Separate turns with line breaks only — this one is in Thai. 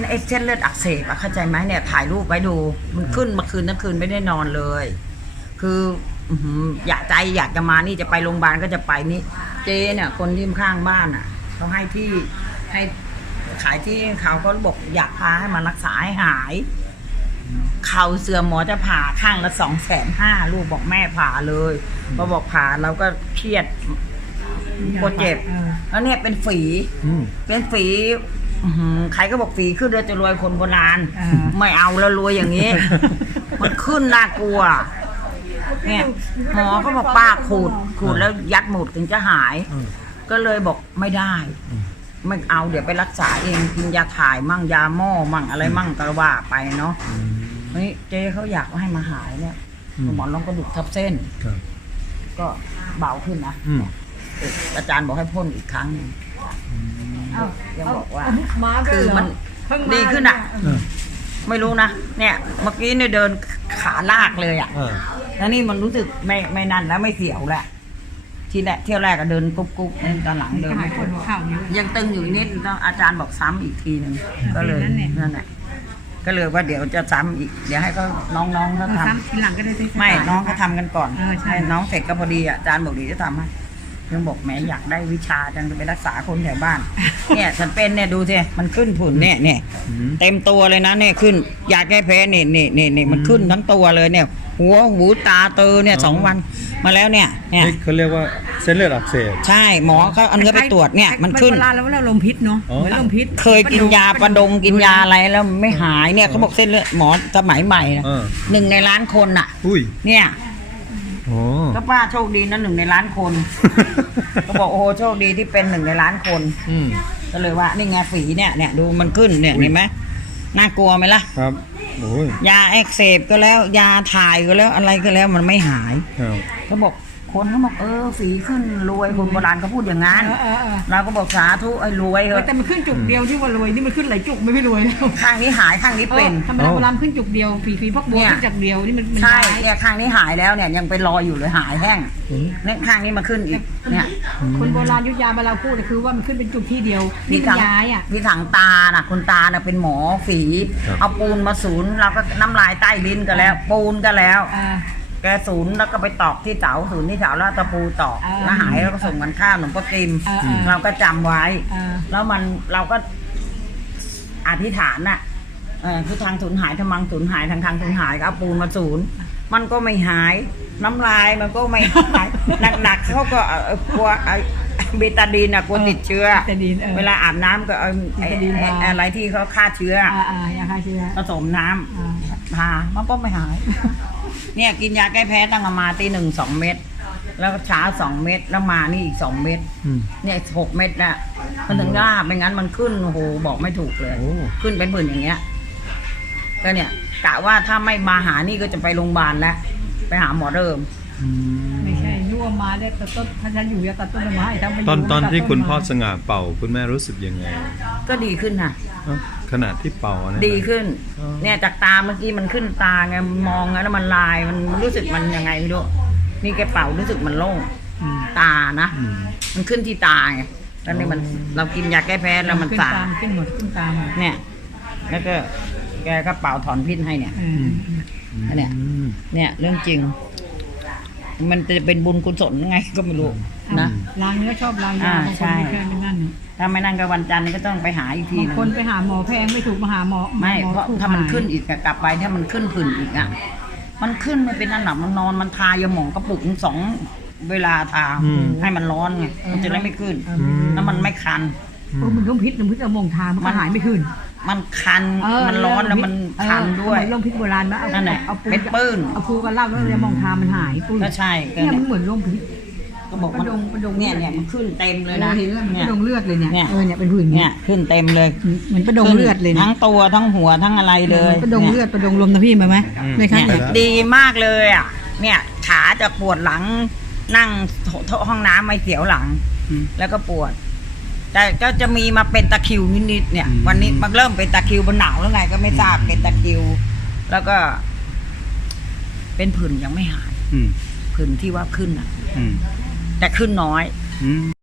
ไอ้เส้นเลือดอักเสบอะเข้าใจไหมเนี่ยถ่ายรูปไว้ดูมันขึ้นมาคืนทั้งคืนไม่ได้นอนเลย คืออยากจะมานี่จะไปโรงพยาบาลก็จะไปนี่เจ๊เนี่ยคนที่ข้างบ้านอ่ะเขาให้ที่ให้ขายที่เขาบอกอยากพาให้มารักษาให้หายเข่าเสื่อมหมอจะผ่าข้างละ250,000ลูกบอกแม่ผ่าเลยพอบอกผ่าเราก็เครียดปวดเจ็บแล้วเนี่ยเป็นฝีใครก็บอกฝีขึ้นเราจะรวยคนโบราณไม่เอาแล้วรวยอย่างนี้ มันขึ้นน่ากลัวเนี่ยหมอก็บอกป้าขูดแล้วยัดหมุดถึงจะหายก็เลยบอกไม่ได้ไม่เอาเดี๋ยวไปรักษาเองกินยาถ่ายมั่งยาหม้อมั่งอะไรมั่งก็ว่าไปเนาะนี่เจ๊เขาอยากให้มาหายเนี่ยหมอนรองกระดูกทับเส้นก็เบาขึ้นนะอาจารย์บอกให้พ่นอีกครั้งนึงยังบอกว่าคือมันดีขึ้นอ่ะไม่รู้นะเนี่ยเมื่อกี้เนี่ยเดินขาลากเลยอ่ะแล้วนี่มันรู้สึกไม่นั่นแล้วไม่เสียวแหละเที่ยวแรกก็เดินกุ๊บตอนหลังเดินไม่ค่อยยังตึงอยู่นิดต้องอาจารย์บอกซ้ำอีกทีนึงก็เลยนั่นแหละก็เลยว่าเดี๋ยวจะซ้ำอีกเดี๋ยวให้เขาน้องเขาทำทีหลังก็ได้ไม่น้องเขาทำกันก่อนให้น้องเสร็จก็พอดีอาจารย์บอกดีจะทำให้ยังบอกแม่อยากได้วิชาจังจะไปรักษาคนแถวบ้านเนี่ยฉันเป็นเนี่ยดูสิมันขึ้นผุ่นเนี่ยเต็มตัวเลยนะเนี่ยขึ้นยาแก้แพ้นี่มันขึ้นทั้งตัวเลยเนี่ยหัวหูตาเตอเนี่ย2 วันมาแล้วเนี่ย
เขาเรียกว่าเส้นเลือดอักเสบ
ใช่หมอเขาเอาเนื้อไปตรวจเนี่ยมันขึ้น
เวลาแล้วลมพิษเนาะเหมือนลมพิษ
เคยกินยาประดงกินยาอะไรแล้วไม่หายเนี่ยเขาบอกเส้นเลือดหมอสมัยใหม่นะ1 ในล้านคนอ่ะเนี่ยก็ป้าโชคดีนะ1 ในล้านคนก็บอกโอ้โหโชคดีที่เป็น1 ในล้านคนก็เลยว่านี่ไงฝีเนี่ยดูมันขึ้นเนี่ยเห็นไหมน่ากลัวไหมล่ะ
ครับ
ยาอักเสบก็แล้วยาถ่ายก็แล้วอะไรก็แล้วมันไม่หายเขาบอกคนเขาบอกฝีขึ้นรวยคนโบราณเขาพูดอย่างนั้นเราก็บอกสาธุไอ้รวย
แต่มันขึ้นจุกเดียวที่ว่ารวยนี่มันขึ้นหลายจุกไม่รวยแล้ว
ข้างนี้หายข้างนี้เป็น
ธรรมดาโบราณขึ้นจุกเดียวฝีพักบัวขึ้นจากเดียวนี่มัน
ใช่เนี่ยข้างนี้หายแล้วเนี่ยยังเป็นรอยอยู่เลยหายแห้งเนี่ยข้างนี้มาขึ้นอีกเนี่ย
คนโบราณยุทธยาเวลาพูดคือว่ามันขึ้นเป็นจุกที่เดียวนี่มันย้ายอ่ะ
พี่ถังตาน่ะคุณตาน่ะเป็นหมอฝีเอาปูนมาศูนย์เราก็น้ำลายใต้ลิ้นก็แล้วปูนก็แล้วแกศูนย์แล้วก็ไปตอกที่เสาศูนย์ที่เสาแล้วตะปูตอกแล้วหายแล้วก็ส่งกันข้าวหนุ่มก็กินเราก็จำไว้แล้วเราก็อธิษฐานน่ะคือทางศูนย์หายทางมังศูนย์หายทางศูนย์หายก็เอาปูนมาศูนย์มันก็ไม่หายน้ำลายมันก็ไม่หายหนักเขาก็กลัวเบตาดีนกลัวติดเชื้อเวลาอาบน้ำก็เอาอะไรที่เขาฆ่าเชื้อย
าฆ่าเชื้อ
ผสมน้ำทามันก็ไม่หายเนี่ยกินยาแก้แพ้ตั้งมาตี 1 2 เม็ดแล้วเช้า2 เม็ดแล้วมานี่อีก2 เม็ดเนี่ย6 เม็ดน่ะมันถึงง่าไม่งั้นมันขึ้นโอ้โหบอกไม่ถูกเลยขึ้นเป็นผื่นอย่างเงี้ยก็เนี่ยกะว่าถ้าไม่มาหานี่ก็จะไปโรงพยาบาลแล้วไปหาหมอเดิม
ไม่ใช่ยั่วมาได้แต่ต้นถ้าฉันอยู่ยาตัดต้นไม้
ตอนที่คุณพ่อสง่าเป่าคุณแม่รู้สึกยังไง
ก็ดีขึ้นค่ะ
ขณะที่เป่านะ
ดีขึ้นเนี่ยจากตาเมื่อกี้มันขึ้นตาไงมองแล้วมันลายมันรู้สึกมันยังไงไม่รู้นี่แกเป่ารู้สึกมันโล่งตานะมันขึ้นที่ตาไงแล้วนี่มันเรากินยาแก้แพ้แล้วมันตา
ขึ้นหมดขึ้นตา
เนี่ยแล้วก็แกก็เป่าถอนพิษให้เนี่ยเนี่ยเรื่องจริงมันจะเป็นบุญกุศลยังไงก็ไม่รู้นะ
ล้างเนื้อชอบล้างยา
ใช่ถ้าไม่นั่งกับวันจันทร์ก็ต้องไปหาอีกที
บางคนไปหาหมอแพงไม่ถูกมาหาหมอ
ไม่เพราะถ้ามันขึ้นอีกกลับไปถ้ามันขึ้นผื่นอีกอ่ะมันขึ้นไม่เป็นอันหนับมันนอนมันทายาหมองกระปุก2 เวลาทาให้มันร้อนไงมันจะได้ไม่ขึ้นแล้วมันไม่คัน
มันลมพิษเอามองทามันหายไม่ขึ้น
มันคันมันร้อนแล้วมันคันด้วย
ลมพิษโบราณนะ
นั่นแหละเป็นปื้น
เอาภูกันเล่าแล้วเลยมองทามันหาย
ปื้นก็ใช่
เนี่ยมันเหมือนลมพิษ
ก็บอกมันเนี่ยมันขึ้นเต็มเลยนะ
เนี่ยประดงเลือดเลยเนี่ยเนี่ยเป็นผื่น
เนี่ยขึ้นเต็มเลย
เหมือนประดงเลือดเลย
ทั้งตัวทั้งหัวทั้งอะไรเลย
ประดงเลือดประดงลมนะพี่ไหมไม่ค่ะ
ดีมากเลยอ่ะเนี่ยขาจะปวดหลังนั่งห้องน้ำไม่เสียวหลังแล้วก็ปวดแต่ก็จะมีมาเป็นตะคริวนิดๆเนี่ยวันนี้มันเริ่มเป็นตะคริวมันหนาวแล้วไงก็ไม่ทราบเป็นตะคริวแล้วก็เป็นผื่นยังไม่หายผื่นที่ว่าขึ้นอ่ะแต่ขึ้นน้อย